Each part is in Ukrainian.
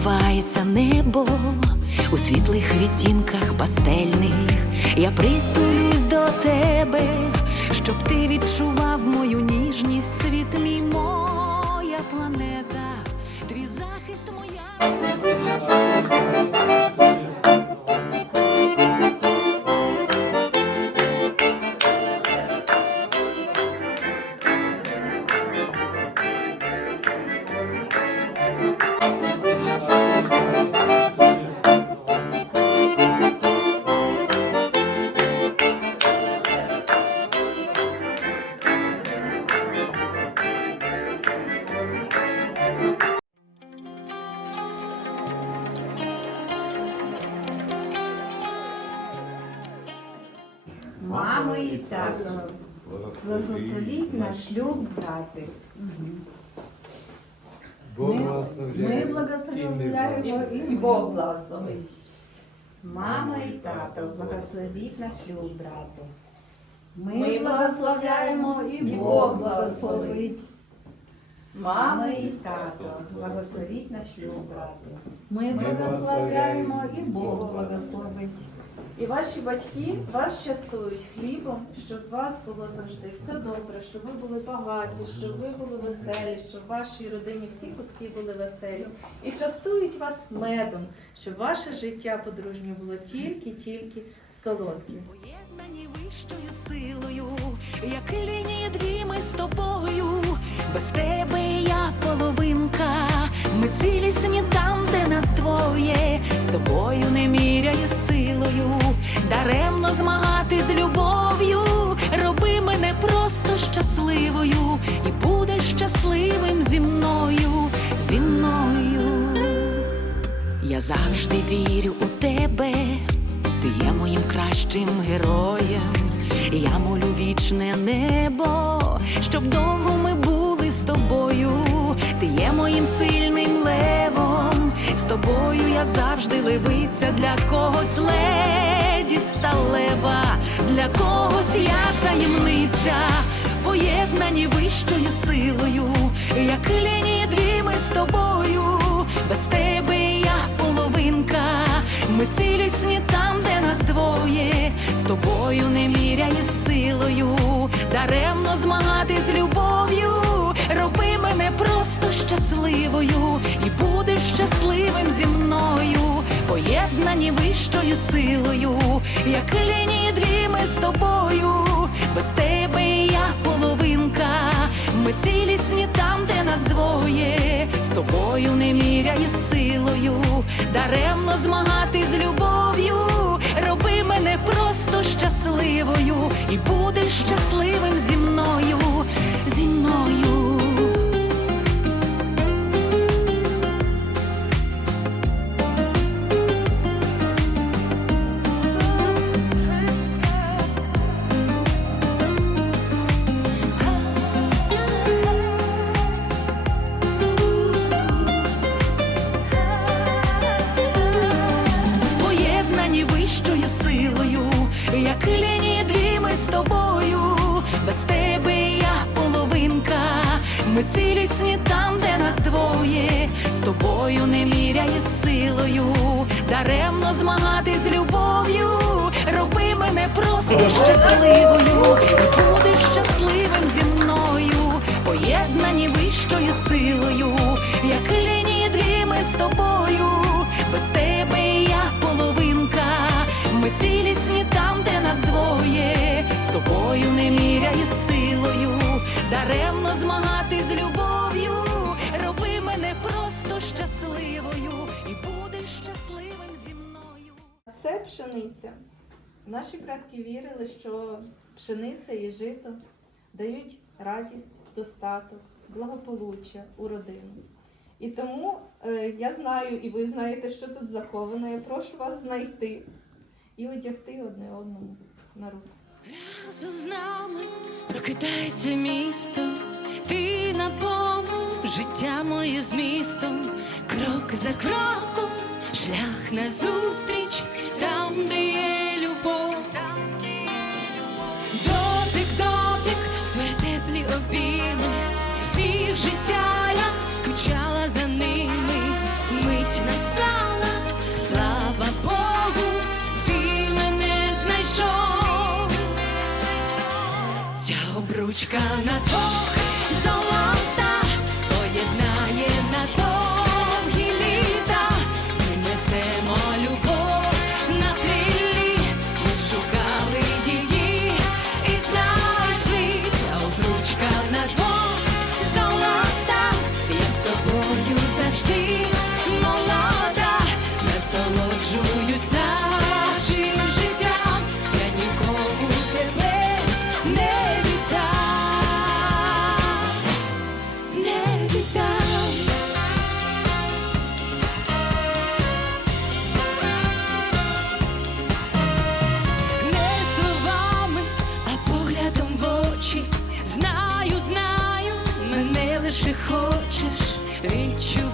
і розкривається небо у світлих відтінках пастельних. Я притулюсь до тебе, щоб ти відчував мою ніжність, світ мій, моя планета, твій захист моя. На шлюб брати. Бог Ми благословляє. благословляємо і І Бог благословить. Мама і тато, благословіть на шлюб брати. Ми благословляємо і Бог благословить. Мамо і тато, благословіть на шлюб брати. Ми благословляємо і Бог благословить. І ваші батьки вас частують хлібом, щоб у вас було завжди все добре, щоб ви були багаті, щоб ви були веселі, щоб в вашій родині всі кутки були веселі. І частують вас медом, щоб ваше життя подружнє було тільки-тільки солодке. Поєднані вищою силою, як лінії дві ми з тобою, без тебе я половинка, ми цілісні там, де нас двоє, з тобою не міряю силою, даремно змагати з любов'ю, роби мене просто щасливою, і будеш щасливим зі мною, зі мною. Я завжди вірю у тебе, ти є моїм кращим героєм. Я молю вічне небо, щоб довго ми були тобою. Ти є моїм сильним левом. З тобою я завжди левиця для когось. Леді сталева, для когось я таємниця, поєднані вищою силою, як лінії дві ми з тобою, без тебе я половинка, ми цілісні там, де нас двоє, з тобою не міряю силою, даремно змагати з любов'ю, роби мене просто щасливою, і будеш щасливим зі мною, поєднані вищою силою, як лінії дві ми з тобою, без тебе я половинка, ми цілісні там, де нас двоє, з тобою не міряю силою, даремно змагати з любов'ю, роби мене просто щасливою, і будеш щасливим зі мною, зі мною. Лінії дві ми з тобою, без тебе я половинка, ми цілісні там, де нас двоє, з тобою не міряю силою, даремно змагати з любов'ю, роби мене просто щасливою, і будеш щасливим зі мною, поєднані вищою силою, як лінії дві ми з тобою, без тебе я половинка, ми цілісні тобою не міряю силою, даремно змагати з любов'ю, роби мене просто щасливою, і будеш щасливим зі мною. Це пшениця. Наші предки вірили, що пшениця і жито дають радість, достаток, благополуччя у родину. І тому е, я знаю, і ви знаєте, що тут заховано. Я прошу вас знайти і одягти одне одному на руку. Разом з нами прокидається місто, ти наповнив життя моє змістом, крок за кроком, шлях назустріч, ручка на двох. They choose.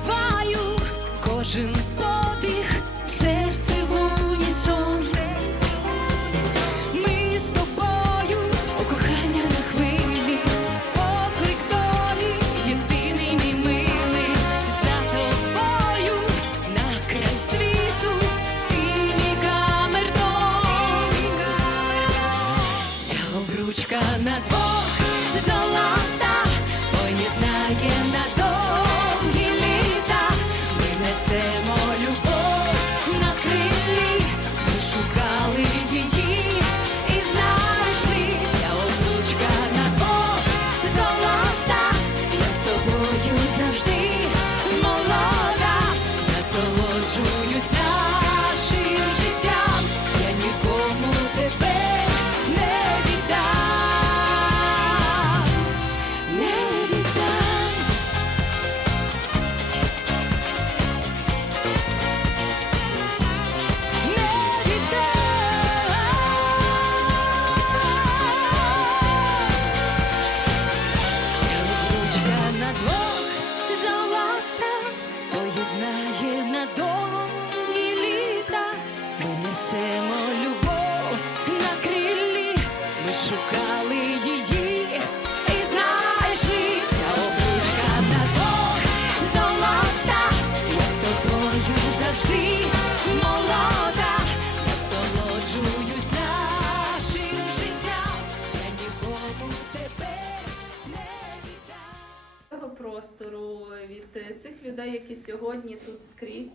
які сьогодні тут скрізь,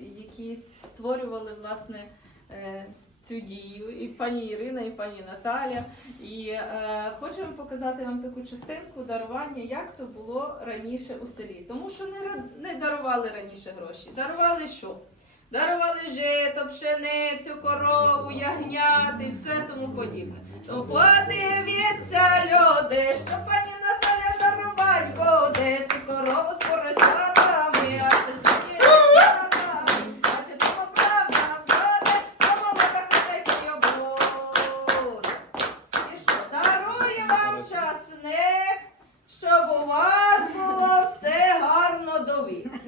які створювали власне е, цю дію, і пані Ірина, і пані Наталя. І е, хочемо показати вам таку частинку дарування, як то було раніше у селі. Тому що не, дарували раніше гроші. Дарували що? Дарували жито, пшеницю, корову, ягнят і все тому подібне. То подивіться, люди, що пані Наталя батько, де чи корову з поросятами, а ти сьогодні рядами, а чи тому правда впаде, а молода такий обод. І що дарує вам часник, щоб у вас було все гарно до віку.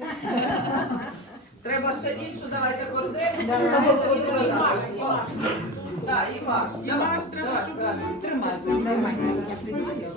Треба ще іншу, давайте корзину. Так, і марш. Давай, давай, давай. Тримайте.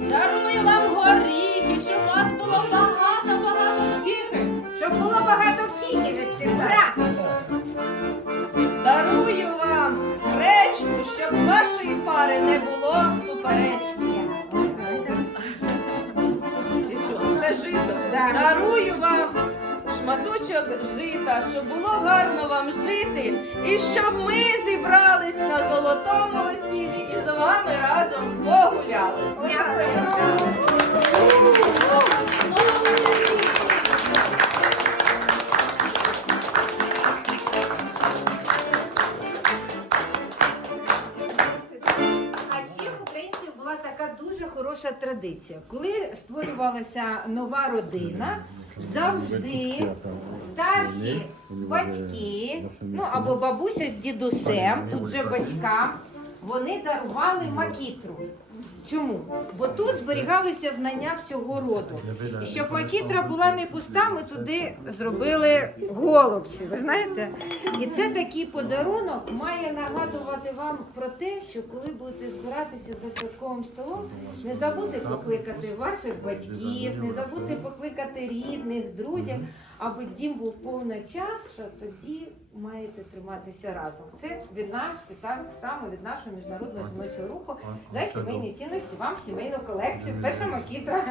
Дарую вам горіхи, щоб у вас було багато-багато втіхи. Щоб було багато втіхи від цих практик. Дарую вам гречку, щоб вашої пари не було суперечки. І що, це жито? Дарую вам шматочок жита, щоб було гарно вам жити, і щоб ми зібрались на золотому весіллі і з вами разом погуляли. Була така дуже хороша традиція. Коли створювалася нова родина, завжди старші батьки, ну або бабуся з дідусем, тут же батькам, вони дарували макітру. Чому? Бо тут зберігалися знання всього роду. І щоб макітра була не пуста, ми туди зробили голубці. Ви знаєте? І це такий подарунок має нагадувати вам про те, що коли будете збиратися за святковим столом, не забудьте покликати ваших батьків, не забудьте покликати рідних, друзів, аби дім був повний час, що тоді маєте триматися разом. Це від нас, і так само від нашого міжнародного жіночого руху за сімейні цінності вам сімейну колекцію. Петра макітра.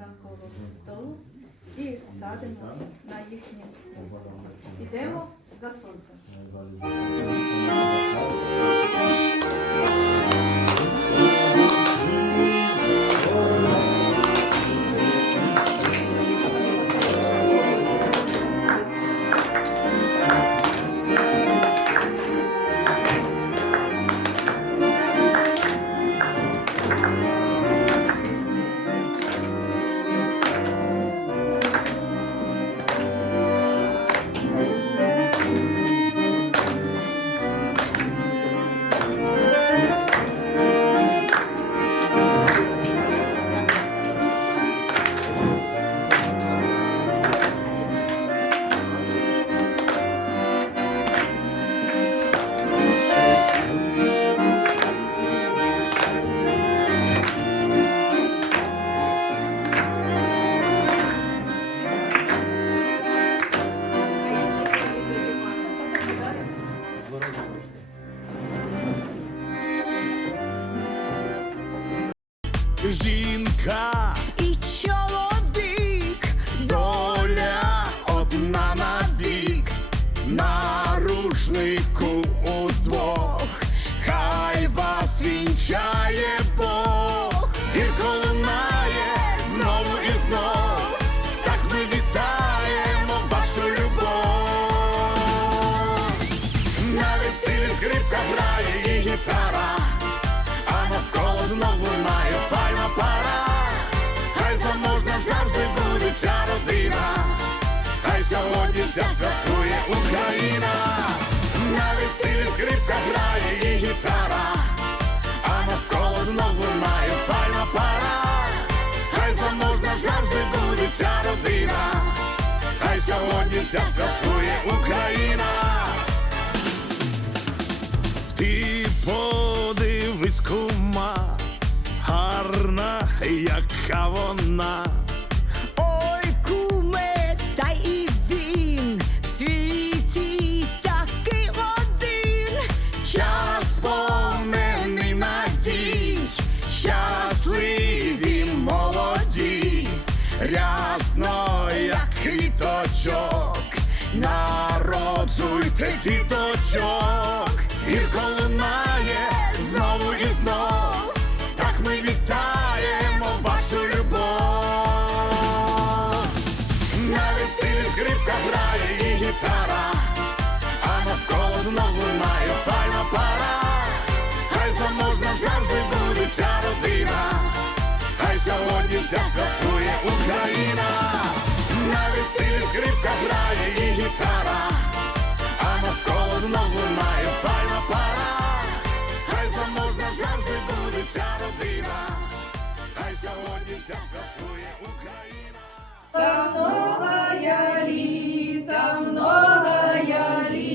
Навколо столу і садимо на їхнє місце. Ідемо за сонцем. Вся святкує Україна. На весіллі скрипка грає і гітара, а навколо знову лунає файна пара. Хай заможна завжди буде ця родина, хай сьогодні вся святкує Україна. Ти подивись, кума, гарна, яка вона. Народжуйте діточок, гірко лунає знову і знов. Так ми вітаємо вашу любов. На весіллі скрипка грає і гітара, а навколо знову лунає файна пара. Хай заможна завжди буде ця родина, хай сьогодні вся святкує Україна. На весіллі скрипка грає і гітара, ця родина, хай сьогодні вся святкує Україна. Там много я літа, я літа,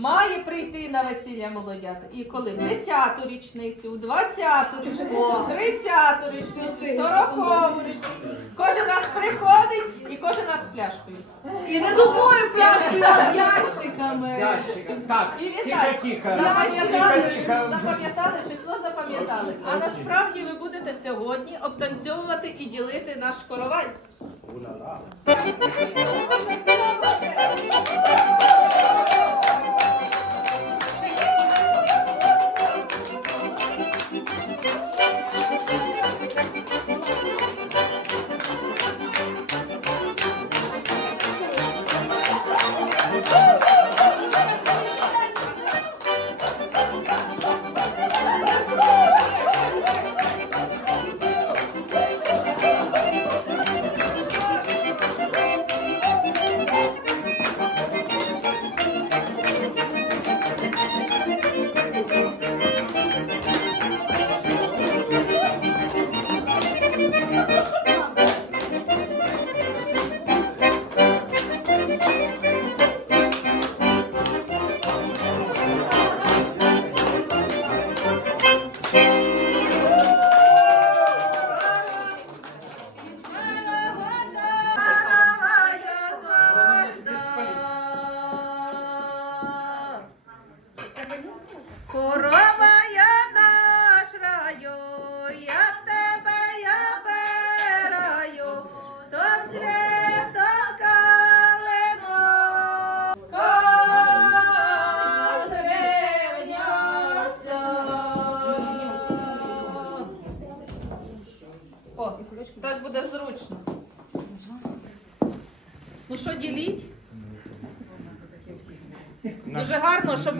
має прийти на весілля молодята. І коли? В 10-ту річницю, у 20-ту річницю, у 30-ту річницю, 40-ту річницю. Кожен раз приходить і кожен раз з пляшкою. І не з одною пляшкою, а з ящиками. Так, І вітаю. тихо-тихо. Запам'ятали, запам'ятали, число запам'ятали. А насправді ви будете сьогодні обтанцьовувати і ділити наш коровай.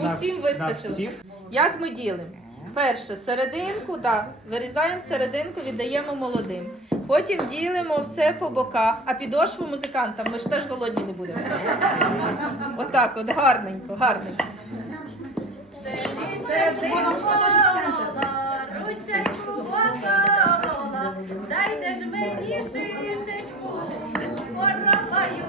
усім вистачило. Як ми ділимо? Перше, серединку, да, вирізаємо серединку, віддаємо молодим. Потім ділимо все по боках, а підошву музикантам ми ж теж голодні не будемо. Отак, от гарненько, гарненько. Ручечку поколола, дайте ж мені шишечку, короваю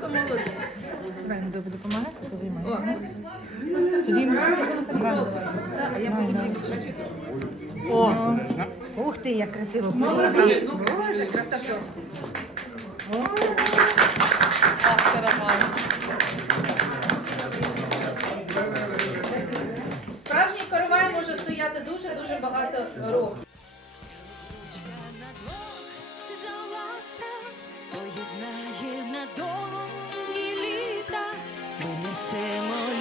хороший. Спочатку молодий. Ух ти, як красиво. Справжній коровай може стояти дуже-дуже багато років. Поєднає на довгі літа. Ми несемо